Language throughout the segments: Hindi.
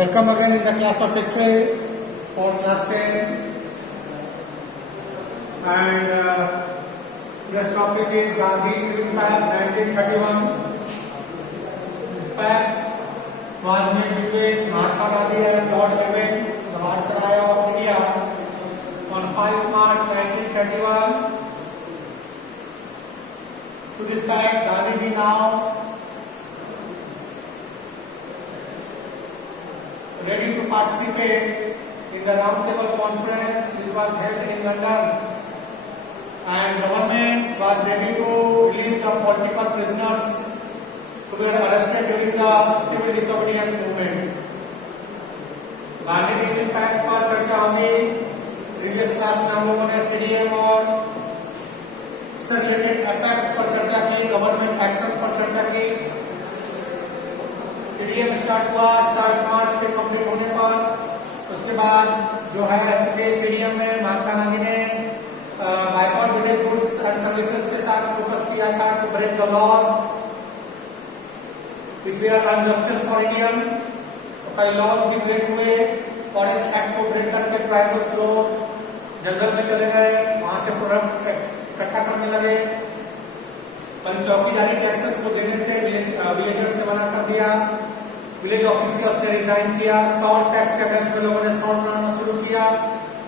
Welcome again in the class of history for class 10. And this topic is Gandhi Green Pact 1931. This pact was made between Mahatma Gandhi and Lord Irwin, the Viceroy of India, on 5 March 1931. To this pact, Gandhi now ready to participate in the round table conference which was held in London, and government was ready to release the political prisoners who were arrested during the civil disobedience movement. Gandhi Irwin pact पर चर्चा होगी। प्रीवियस क्लास में हम लोगों ने सीडीएम और उससे रिलेटेड इफेक्ट्स पर चर्चा की, गवर्नमेंट एक्शंस पर चर्चा की। सीडीएम स्टार्ट हुआ 7 मार्च के कंप्लीट होने पर। उसके बाद जो है सीडीएम में महात्मा गांधी ने boycott British goods and services के साथ फोकस किया था to break the laws which were injustice for Indian. तो कई लॉज भी ब्रेक हुए। फॉरेस्ट एक्ट को ब्रेक करके ट्राइबल्स लोग जंगल में चले गए, वहां से प्रोडक्ट इकट्ठा करने लगे। चौकीदारी टैक्सेस को देने से विलेजर्स ने मना कर दिया। विलेज ऑफिसर्स ने रिजाइन किया। सॉल्ट टैक्स के अगेंस्ट में लोगों ने सॉल्ट बनाना शुरू किया।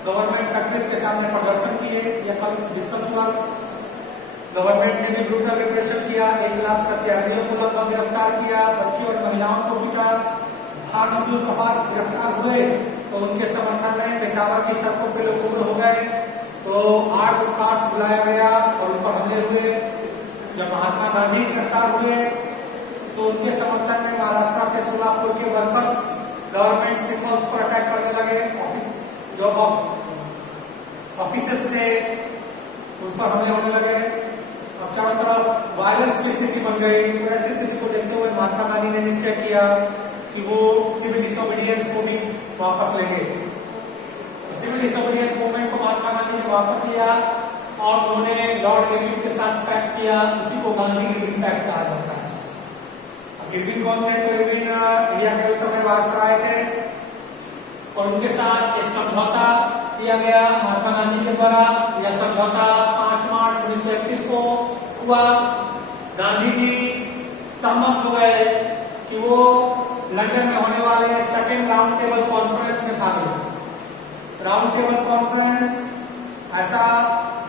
गवर्नमेंट फैक्ट्रीज के सामने प्रदर्शन किए, यह कल डिस्कस हुआ। गवर्नमेंट ने भी ब्रूटल रिप्रेशन किया। 1 लाख सत्याग्रहियों को लगभग गिरफ्तार किया। बच्चों और महिलाओं को पीटा। खान अब्दुल गफ्फार गिरफ्तार हुए तो उनके समर्थन में पेशावर की सड़कों पे लोग उग्र हो गए, तो 8 उत्कार्ष बुलाया गया और उन पर हमले हुए। जब महात्मा गांधी गिरफ्तार हुए तो उनके समर्थन में महाराष्ट्र के सोलापुर के वर्कर्स गवर्नमेंट सिंबल्स पर अटैक करने लगे। जो ऑफिसेस थे उन पर हमले होने लगे। अब चारों तरफ वायलेंस की स्थिति बन गई। तो ऐसी स्थिति को देखते हुए महात्मा गांधी ने निश्चय किया कि वो सिविल डिसोबीडियंस को भी वापस लेंगे। सिविल डिसोबीडियंस मूवमेंट को महात्मा गांधी ने वापस लिया और उन्होंने लॉर्ड इरविन के साथ पैक्ट किया। उसी को गांधी इरविन पैक्ट कहा जाता है। अब इरविन कौन थे? तो इरविन इंडिया के उस समय वायसराय थे और उनके साथ एक समझौता किया गया महात्मा गांधी के द्वारा। यह समझौता 5 मार्च 1931 को हुआ। गांधी जी सहमत हो गए कि वो लंदन में होने वाले सेकेंड राउंड टेबल कॉन्फ्रेंस में भाग लें। राउंड टेबल कॉन्फ्रेंस ऐसा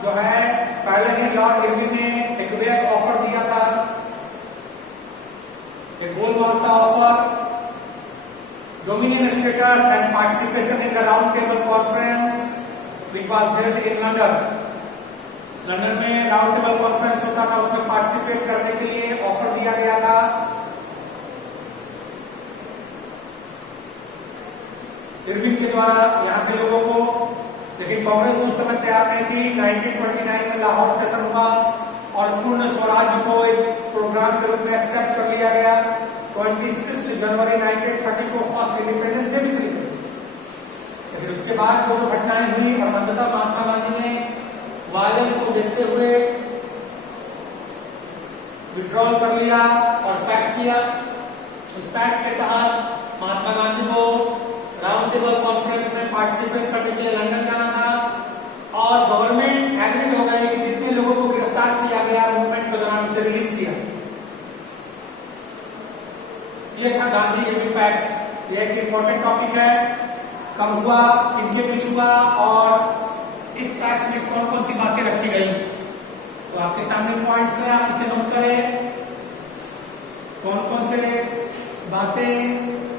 जो है पहले ही लॉर्ड इरविन ने एक वेग ऑफर दिया था, एक गोलमाल सा offer, dominion status and participation in the round table conference which was held in London. London में राउंड टेबल कॉन्फ्रेंस होता था, उसमें पार्टिसिपेट करने के लिए ऑफर दिया गया था। इरविन के द्वारा यहाँ के लोगों को, लेकिन कांग्रेस उस समय तैयार नहीं थी। 1929 में लाहौर सेशन हुआ और पूर्ण स्वराज्य को एक प्रोग्राम के रूप में एक्सेप्ट कर लिया गया। 26 जनवरी 1930 को फर्स्ट इंडिपेंडेंस डे भी सेलिब्रेट। लेकिन उसके बाद जो घटनाएं हुई और अंततः महात्मा गांधी ने वायलेंस को देखते हुए विड्रॉल कर लिया और पैक्ट किया। उस पैक्ट के तहत महात्मा गांधी को राउंड टेबल कॉन्फ्रेंस में पार्टिसिपेट करने के लिए लंदन जाना था और गवर्नमेंट एग्री हो गई कि जितने लोगों को गिरफ्तार किया गया मूवमेंट के दौरान उसे रिलीज किया। ये था गांधी इरविन पैक्ट। ये एक इंपॉर्टेंट टॉपिक है। कब हुआ, किनके बीच हुआ और इस पैक्ट में कौन कौन सी बातें रखी गई। तो आपके सामने पॉइंट्स हैं, आप इसे नोट करें। कौन कौन से बातें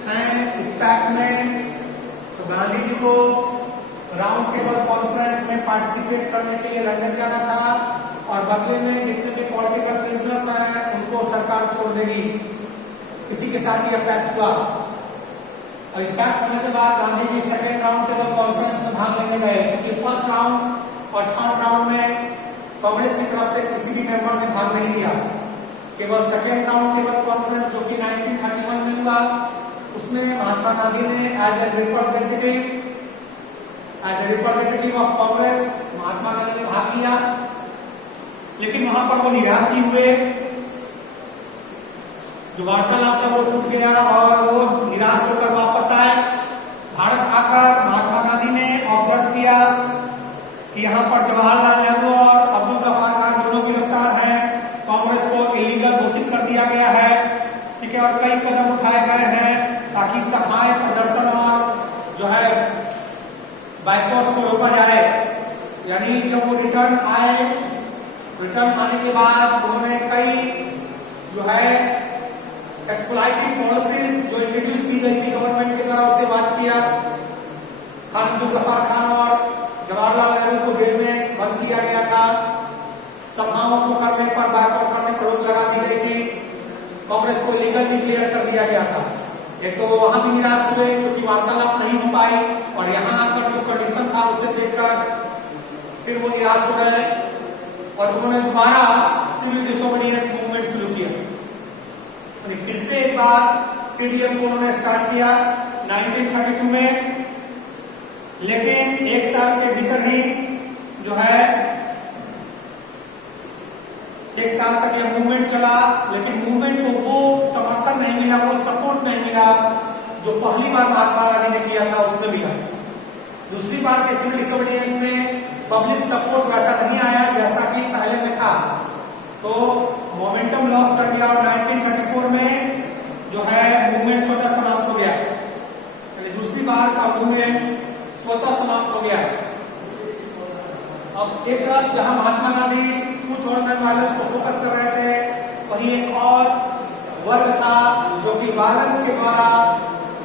हैं इस पैक्ट में। तो गांधी जी को राउंड टेबल कॉन्फ्रेंस में पार्टिसिपेट करने के लिए लंदन जाना था और बदले में जितने भी पॉलिटिकल प्रिजनर्स हैं उनको सरकार छोड़ देगी। इसी के साथ यह पैक्ट हुआ। और इस पैक्ट होने के बाद Gandhi ji second round table conference में भाग लेने गए, क्योंकि फर्स्ट राउंड और थर्ड राउंड में कांग्रेस की तरफ से किसी भी मेंबर ने भाग नहीं लिया। केवल सेकेंड राउंड टेबल कॉन्फ्रेंस जो कि 1931 में हुआ, उसमें महात्मा गांधी ने as a representative of Congress Mahatma Gandhi ने भाग लिया। लेकिन वहां पर वो निराश ही हुए। जो वार्तालाप था वो टूट गया और वो निराश होकर वापस आए कदम उठाए गए हैं ताकि सफाई प्रदर्शन और जो है बाइकर्स को रोका जाए। यानी जब वो रिटर्न आने के बाद उन्होंने कई जो है एक्सप्लॉइटिव पॉलिसीज जो इंट्रोड्यूस की गई थी गवर्नमेंट के द्वारा उसे वाच किया। खान अब्दुल गफ्फार खान और जवाहरलाल नेहरू को जेल में बंद किया गया था। सभाओं को करने पर बाइकआउट करने पर रोक लगा दी गई थी। कांग्रेस को लीगल डिक्लेयर कर दिया गया था। एक तो वहां भी निराश हुए क्योंकि वार्तालाप नहीं हो पाई और यहाँ आकर जो कंडीशन था उसे देखकर फिर वो निराश हो गए और उन्होंने दोबारा सिविल डिसोबीडियंस मूवमेंट शुरू किया। फिर से एक बार सीडीएम को उन्होंने स्टार्ट किया 1932 में, लेकिन एक साल के भीतर ही जो है एक साल तक ये मूवमेंट चला, लेकिन मूवमेंट को वो समर्थन नहीं मिला, वो सपोर्ट नहीं मिला जो पहली बार महात्मा गांधी ने किया था उसमें मिला। दूसरी बार के सिविल डिसोबीडियंस में पब्लिक सपोर्ट वैसा नहीं आया जैसा कि पहले में था, तो मोमेंटम लॉस कर दिया और 1934 में जो है मूवमेंट स्वतः समाप्त हो गया। दूसरी बार का मूवमेंट स्वतः समाप्त हो गया। अब एक तरफ जहां महात्मा गांधी ट्रूथ और नॉन वायलेंस को फोकस कर रहे थे, वहीं एक और वर्ग था जो कि वायलेंस के द्वारा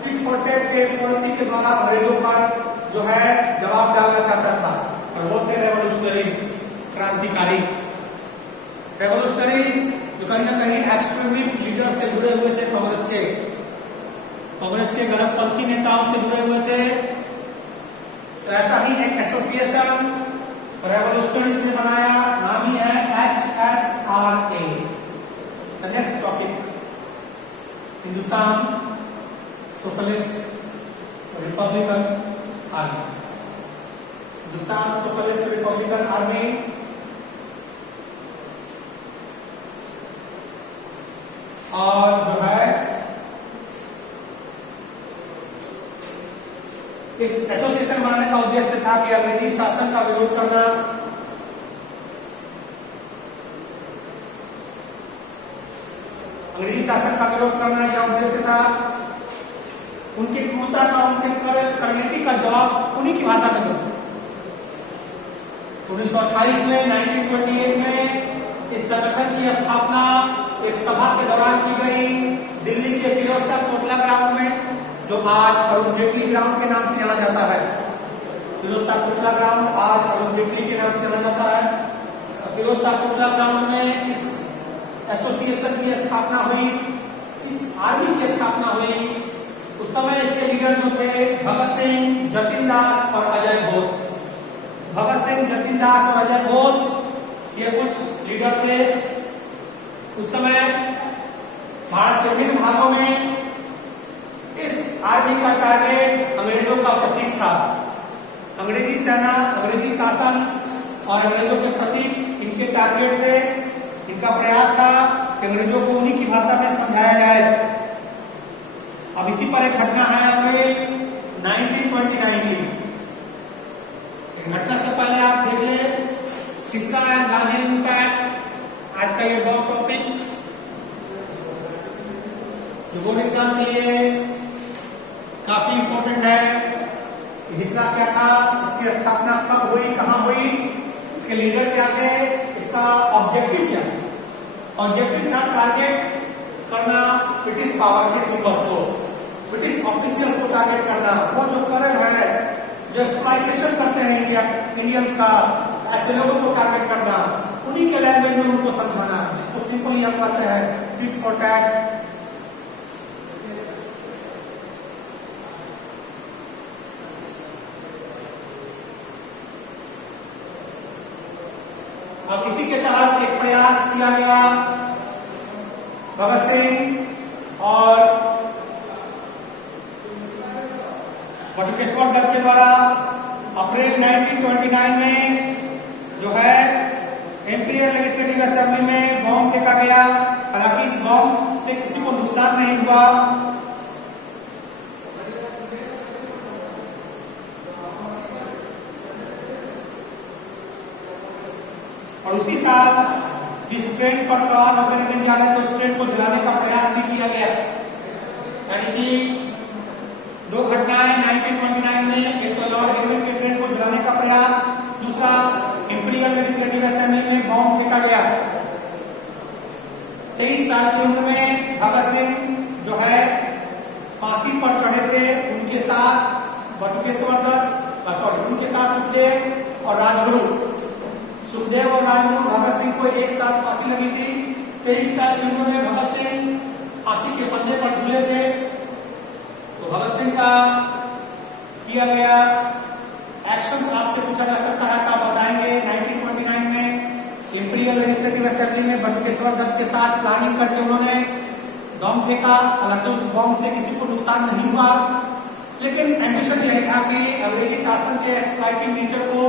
टिट फॉर टैट के पॉलिसी के द्वारा अंग्रेजों पर जो है जवाब डालना चाहता था, और वो थे रेवोल्यूशनरीज, क्रांतिकारी। रेवोल्यूशनरीज जो कहीं ना कहीं एक्सट्रीमिस्ट लीडर से जुड़े हुए थे, कांग्रेस के गलतपंथी नेताओं से जुड़े हुए थे। तो ऐसा ही एक एसोसिएशन रेवोल्यूशनरीज ने बनाया, नाम ही है HSRA। The next topic, Hindustan socialist republican army. Hindustan socialist republican army और जो है इस एसोसिएशन बनाने का उद्देश्य था कि अंग्रेजी शासन का विरोध करना, अंग्रेजी शासन का विरोध करना यह उद्देश्य था। उनकी क्रूरता का, उनके करने का जवाब उन्हीं की भाषा में दो। 1928 में 1928 में इस संगठन की स्थापना एक सभा के दौरान की गई दिल्ली के फिरोज शाह कोटला ग्राउंड में, जो आज अरुण जेटली ग्राउंड के नाम से जाना जाता है। फिरोज शाह कोटला ग्राउंड आज अरुण जेटली के नाम से जाना जाता है। फिरोज शाह कोटला ग्राउंड में इस एसोसिएशन की स्थापना हुई, इस आर्मी की स्थापना हुई। उस समय इसके लीडर जो थे भगत सिंह, जतिन दास और अजय घोष। भगत सिंह, जतिन दास और अजय घोष ये कुछ लीडर थे। उस समय भारत के विभिन्न भागों में इस आर्मी का टारगेट अंग्रेजों का प्रतीक था। अंग्रेजी सेना, अंग्रेजी शासन और अंग्रेजों के प्रतीक इनके टारगेट थे। इनका प्रयास था कि अंग्रेजों को उन्हीं की भाषा में समझाया जाए। अब इसी पर एक घटना है अप्रैल 1929 की। घटना से पहले आप देख ले किसका है, गांधी इम्पैक्ट। आज का ये बहुत टॉपिक जो बोर्ड एग्जाम के लिए काफी इंपॉर्टेंट है। हिस्सा क्या था, इसकी स्थापना कब हुई, कहां हुई, इसके लीडर क्या थे, इसका ऑब्जेक्टिव क्या है। ऑब्जेक्टिव था टारगेट करना ब्रिटिश पावर के सिंबल्स को, ब्रिटिश ऑफिशियल्स को टारगेट करना। वो जो करल है, जो एक्सप्लॉइटेशन करते हैं इंडियंस का, ऐसे लोगों को टारगेट करना, उन्हीं के लैंग्वेज में उनको समझाना, जिसको सिंपली हम कहते हैं टिट फॉर टैट। अब इसी के तहत एक प्रयास किया गया भगत सिंह और बटुकेश्वर दत्त के द्वारा अप्रैल 1929 में जो है इंपीरियल लेजिस्लेटिव असेंबली में बॉम्ब फेंका गया। हालांकि इस बॉम्ब से किसी को नुकसान नहीं हुआ। और उसी साल जिस ट्रेन पर सवार होकर इंडियन जा रहे थे उस ट्रेन को जलाने का प्रयास भी किया गया। कि दो घटनाएं 1929 में, एक तो लॉर्ड इरविन के ट्रेन को जलाने का प्रयास, दूसरा इंपीरियल लेजिस्लेटिव असेंबली में बॉम्ब फेंका गया। 23 साल की उम्र में भगत सिंह जो है फांसी पर चढ़े थे, उनके साथ बटुकेश्वर दत्त, उनके साथ सुखदेव और राजगुरु भगत सिंह को एक साथ फांसी लगी थी। 23 साल की उम्र में भगत सिंह फांसी के फंदे पर झूले थे। तो भगत सिंह का किया गया एक्शन आपसे पूछा जा सकता है तो आप बताएंगे। 1929 में इंपीरियल लेजिस्लेटिव असेंबली में बटुकेश्वर दत्त के साथ प्लानिंग करके उन्होंने बम फेंका। हालांकि उस बम से किसी को नुकसान नहीं हुआ, लेकिन एम्बिशन यह था कि अंग्रेजी शासन के एक्सप्लॉइटिंग नेचर को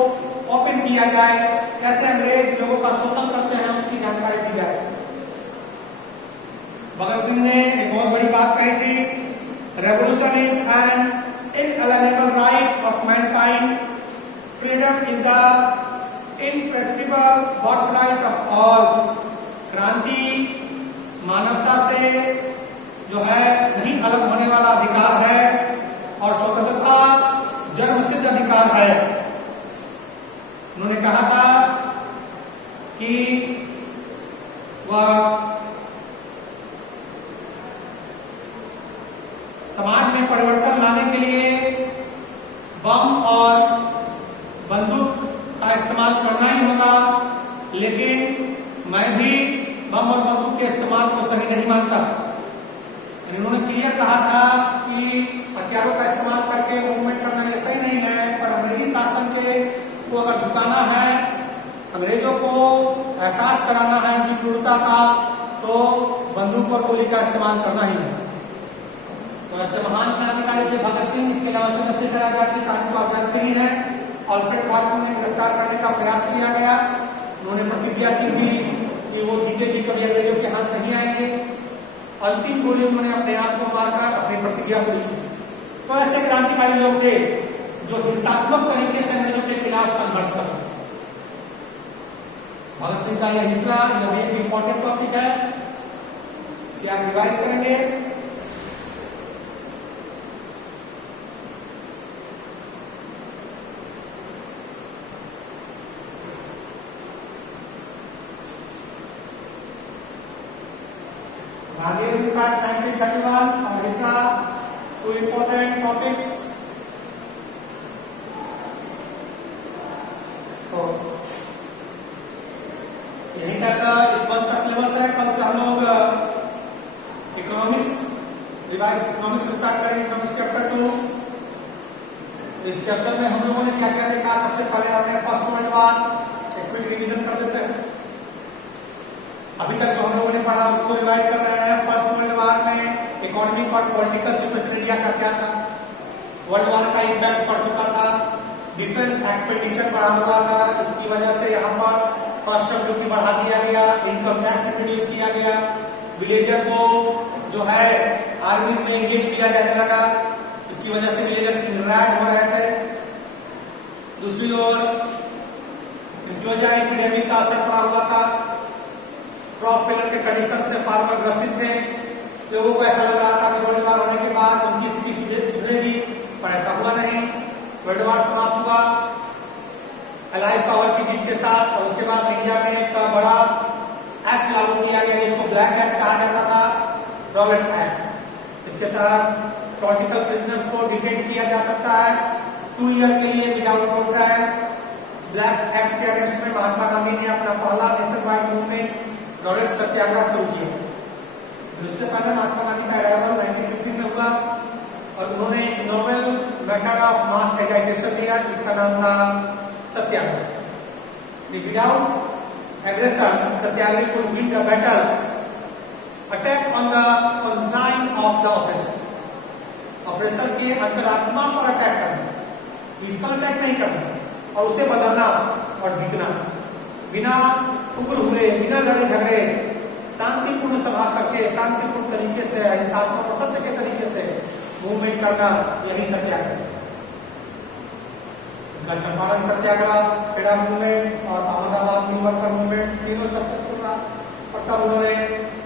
ओपन किया जाए, कैसे अंग्रेज लोगों का शोषण करते हैं उसकी जानकारी दी जाए। भगत सिंह ने एक बहुत बड़ी बात कही थी, revolution is an inalienable right of mankind. Freedom is the imperishable birthright of all. क्रांति मानवता से जो है नहीं अलग होने वाला अधिकार है और स्वतंत्रता जन्मसिद्ध अधिकार है। उन्होंने कहा था कि वह समाज में परिवर्तन लाने के लिए बम और बंदूक का इस्तेमाल करना ही होगा, लेकिन मैं भी बम और बंदूक के इस्तेमाल को सही नहीं मानता। उन्होंने क्लियर कहा था कि हथियारों का इस्तेमाल करके मूवमेंट करना ये सही नहीं है, पर अंग्रेजी शासन के को अगर झुकाना है, अंग्रेजों को एहसास कराना है उनकी क्रूरता का, तो बंदूक और गोली का इस्तेमाल करना ही है। तो ऐसे महान क्रांतिकारी थे भगत सिंह। इसके अलावा चंद्रशेखर आजाद की कहानी तो आप जानते ही हैं। अल्फ्रेड वार्ड को गिरफ्तार करने का प्रयास किया गया। उन्होंने प्रतिज्ञा की थी कि वो जीते जी कभी अंग्रेजों के हाथ नहीं आएंगे। अंतिम गोली उन्होंने अपने आप को मारकर अपनी प्रतिज्ञा पूरी की। तो ऐसे क्रांतिकारी लोग थे जो हिंसात्मक तरीके से अंग्रेजों के खिलाफ संघर्ष करते। भगत सिंह का यह हिस्सा एक इंपॉर्टेंट टॉपिक है, इसे आप रिवाइज करेंगे। Gandhi Impact 1931 और ISRA, two important topics. तो यही तक इस बात का सिलेबस है। कल से हम लोग इकोनॉमिक्स रिवाइज इकोनॉमिक्स स्टार्ट करेंगे, इकोनॉमिक्स चैप्टर 2। इस चैप्टर में हम लोगों ने क्या क्या देखा? सबसे पहले हमने फर्स्ट वर्ल्ड वॉर एक क्विक रिवीजन कर देते हैं। अभी तक जो हम लोगों ने पढ़ा उसको रिवाइज कर रहे हैं। फर्स्ट वर्ल्ड वॉर में इकोनॉमिक और पॉलिटिकल सिचुएशन इंडिया का क्या था, वर्ल्ड वॉर का इम्पैक्ट पड़ चुका था, डिफेंस एक्सपेंडिचर बढ़ा हुआ था, इसकी वजह से यहाँ पर कॉस्ट ऑफ ड्यूटी बढ़ा दिया गया, इनकम टैक्स इंट्रोड्यूस किया गया, विलेजर को जो है आर्मीज में एंगेज किया जाने लगा, इसकी वजह से विलेजर्स इनराइट हो रहे थे। दूसरी ओर इन्फ्लुएंजा एपिडेमिक का असर पड़ा हुआ था, क्रॉप फेलियर के कंडीशन से फार्मर ग्रसित थे। लोगों को ऐसा लग रहा था कि वर्ल्ड वॉर होने के बाद उनकी स्थिति सुधरेगी, पर ऐसा हुआ नहीं। वर्ल्ड वॉर समाप्त हुआ अलाइज पावर की जीत के साथ, और उसके बाद इंडिया में एक बड़ा एक्ट लागू किया गया जिसको ब्लैक एक्ट कहा जाता था, रॉलेट एक्ट। इसके तहत पॉलिटिकल प्रिजनर्स को डिटेन किया जा सकता है 2 ईयर के लिए विदाउट कोर्ट ट्रायल। इस ब्लैक एक्ट के अगेंस्ट में महात्मा गांधी ने अपना पहला नेशन वाइड मूवमेंट रॉलेट सत्याग्रह शुरू किया। इससे पहले महात्मा गांधी का अराइवल 1915 में हुआ और उन्होंने एक novel method of mass agitation दिया जिसका नाम था satyagraha. Without aggression satyagraha could win the battle, attack on the conscience of the operation. Operation के अंतरात्मा पर अटैक करना, फिजिकल अटैक नहीं करना, और उसे बदलना और जीतना, बिना उग्र हुए, बिना लड़े झगड़े, शांतिपूर्ण सभा करके शांतिपूर्ण तरीके से, हिंसात्मक और सत्य के तरीके से मूवमेंट करना, यही सत्याग्रह। चंपारण सत्याग्रह, खेड़ा मूवमेंट और अहमदाबाद मिल वर्कर मूवमेंट तीनों सक्सेसफुल रहा, और तब उन्होंने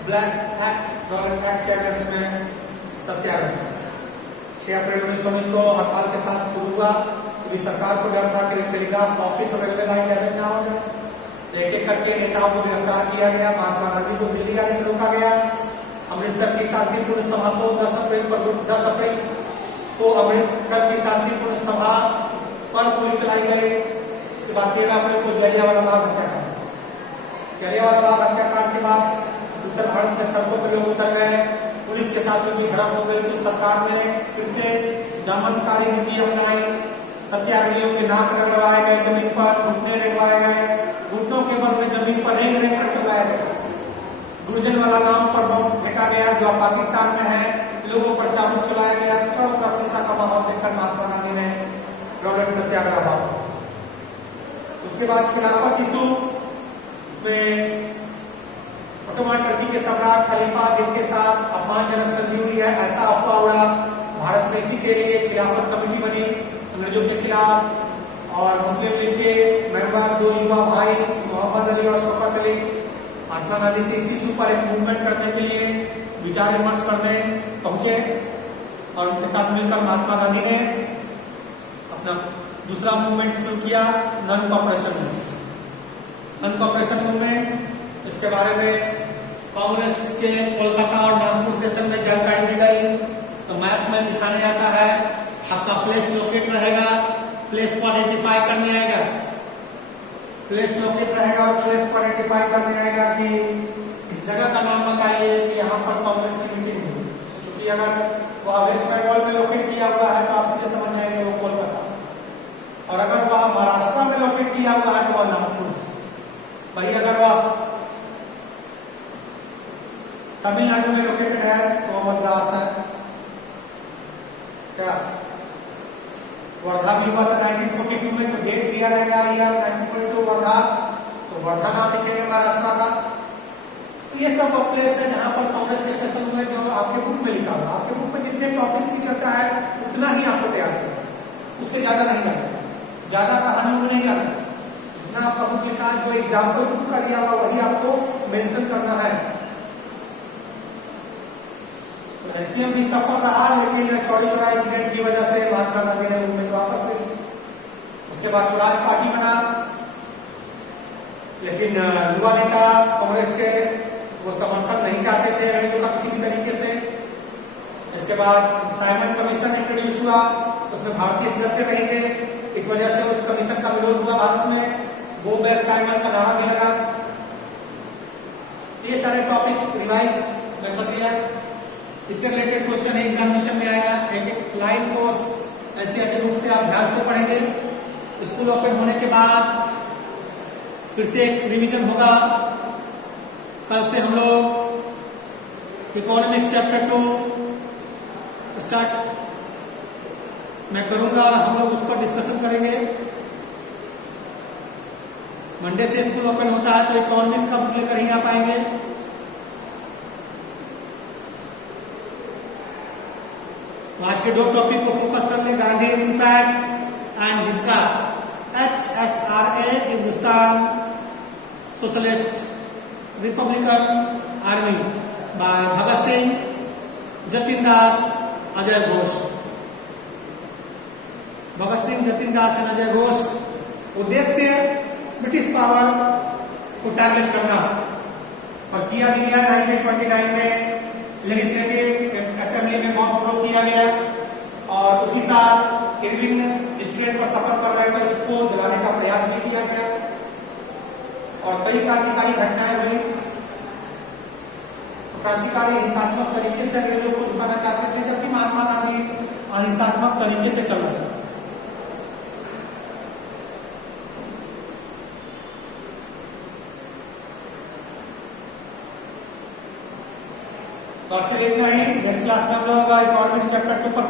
ब्लैक एक्ट, रॉलेट एक्ट के अगेंस्ट में सत्याग्रह। 6 अप्रैल 1919 को हड़ताल के साथ शुरू हुआ, क्योंकि सरकार को डर था कि टेलीग्राफ ऑफिस और रेलवे लाइन डैमेज ना हो जाए। एक एक करके नेताओं को गिरफ्तार किया गया। महात्मा गांधी को दिल्ली आने से रोका गया। अमृतसर की शांतिपूर्ण सभा को 10 अप्रैल को अमृतसर की शांतिपूर्ण सभा पर गोली चलाई गई। उसके बाद 13 अप्रैल को जलियांवाला बाग हत्याकांड। जलियांवाला बाग हत्याकांड के बाद उत्तर भारत में सड़कों पर लोग उतर गए, पुलिस के साथ उनकी झड़प हो गई। तो सरकार ने फिर से दमनकारी नीति अपनाई। सत्याग्रहियों के नाक रगड़वाए गए, जमीन पर घुटने रगड़वाए गए, घुटनों के बल में जमीन पर रेंग रेंग कर चलाया गया। गुर्जरवाला नाम पर बम फेंका गया, जो अब पाकिस्तान में है। लोगों पर चाबुक चलाया गया। चारों तरफ हिंसा का माहौल देखकर महात्मा गांधी ने रॉबर्ट सत्याग्रह वापस। उसके बाद खिलाफत इशू, इसमें ऑटोमान टर्की के सम्राट खलीफा जिनके साथ अपमानजनक संधि हुई है, ऐसा अफवाह उड़ा। भारत में इसी के लिए खिलाफत कमेटी बनी अंग्रेजों के खिलाफ, और मुस्लिम लीग के मेंबर 2 युवा भाई मोहम्मद अली और शौकत अली महात्मा गांधी से इस इशू पर एक मूवमेंट करने के लिए विचार विमर्श करने पहुंचे, और उनके साथ मिलकर महात्मा गांधी ने अपना दूसरा मूवमेंट शुरू किया, non cooperation movement. Non cooperation movement, इसके बारे में कांग्रेस के कोलकाता और नागपुर सेशन में जानकारी दी गई। तो मैप में दिखाने आता है, आपका प्लेस लोकेट रहेगा, प्लेस को आइडेंटिफाई करने आएगा, प्लेस लोकेट रहेगा और प्लेस को आइडेंटिफाई करने आएगा कि इस जगह का नाम बताइए कि यहाँ पर कांग्रेस की मीटिंग हुई। क्योंकि अगर वह वेस्ट बंगाल में लोकेट किया हुआ है तो आप सीधे समझ जाएंगे वो कोलकाता, और अगर वह महाराष्ट्र में लोकेट किया हुआ है तो वह नागपुर। वही अगर वह तमिलनाडु में लोकेटेड है तो मद्रास है। क्या वर्धा भी हुआ था 1942 में, तो डेट दिया रहेगा ईयर 1942 वर्धा, तो वर्धा नाम लिखेंगे महाराष्ट्र का। तो ये सब प्लेस है जहां पर कांग्रेस के सेशन हुए, जो आपके बुक में लिखा हुआ। आपके बुक में जितने टॉपिक्स की चर्चा है उतना ही आपको तैयार करना, उससे ज्यादा नहीं करना, ज्यादा कहानियों में नहीं जाना। जितना आपका बुक लिखा है, जो एग्जाम्पल बुक का दिया हुआ वही आपको मेंशन करना है। ऐसे भी सफल रहा, लेकिन चौड़ी चौड़ा इंसिडेंट की वजह से महात्मा गांधी ने मूवमेंट वापस ली। उसके बाद स्वराज पार्टी बना, लेकिन युवा नेता कांग्रेस के वो समर्थन नहीं चाहते थे अंग्रेजों का किसी भी तरीके से। इसके बाद साइमन कमीशन इंट्रोड्यूस हुआ, उसमें भारतीय सदस्य नहीं थे, इस वजह से उस कमीशन का विरोध हुआ भारत में। गो बैक साइमन का नारा भी लगा। ये सारे टॉपिक्स रिवाइज मैं कर दिया। इससे रिलेटेड क्वेश्चन एग्जामिनेशन में आएगा। एक एक लाइन को एनसीईआरटी बुक से आप ध्यान से पढ़ेंगे। स्कूल ओपन होने के बाद फिर से एक रिवीजन होगा। कल से हम लोग इकोनॉमिक्स चैप्टर 2 स्टार्ट मैं करूंगा, हम लोग उस पर डिस्कशन करेंगे। मंडे से स्कूल ओपन होता है तो इकोनॉमिक्स का बुक लेकर ही आ पाएंगे। आज के 2 टॉपिक को फोकस कर ले, गांधी इम्पैक्ट एंड हिस्सा। HSRA Hindustan socialist republican army by Bhagat Singh, Jatin Das, Ajay Ghosh. Bhagat Singh, Jatin Das and Ajay Ghosh. उद्देश्य ब्रिटिश पावर को टारगेट करना, और किया भी गया। 1929 में लेजिस्लेटिव असेंबली में मॉब थ्रो किया गया, और उसी साल इरविन स्ट्रेट पर सफर कर रहे थे, उसको जलाने का प्रयास भी किया गया, और कई क्रांतिकारी घटनाएं हुई। तो क्रांतिकारी हिंसात्मक तरीके से अंग्रेजों को झुकाना चाहते थे, जबकि महात्मा गांधी अहिंसात्मक तरीके से चलना चाहते। बस इतना ही। नेक्स्ट क्लास में हम लोग इकोनॉमिक्स चैप्टर 2 पर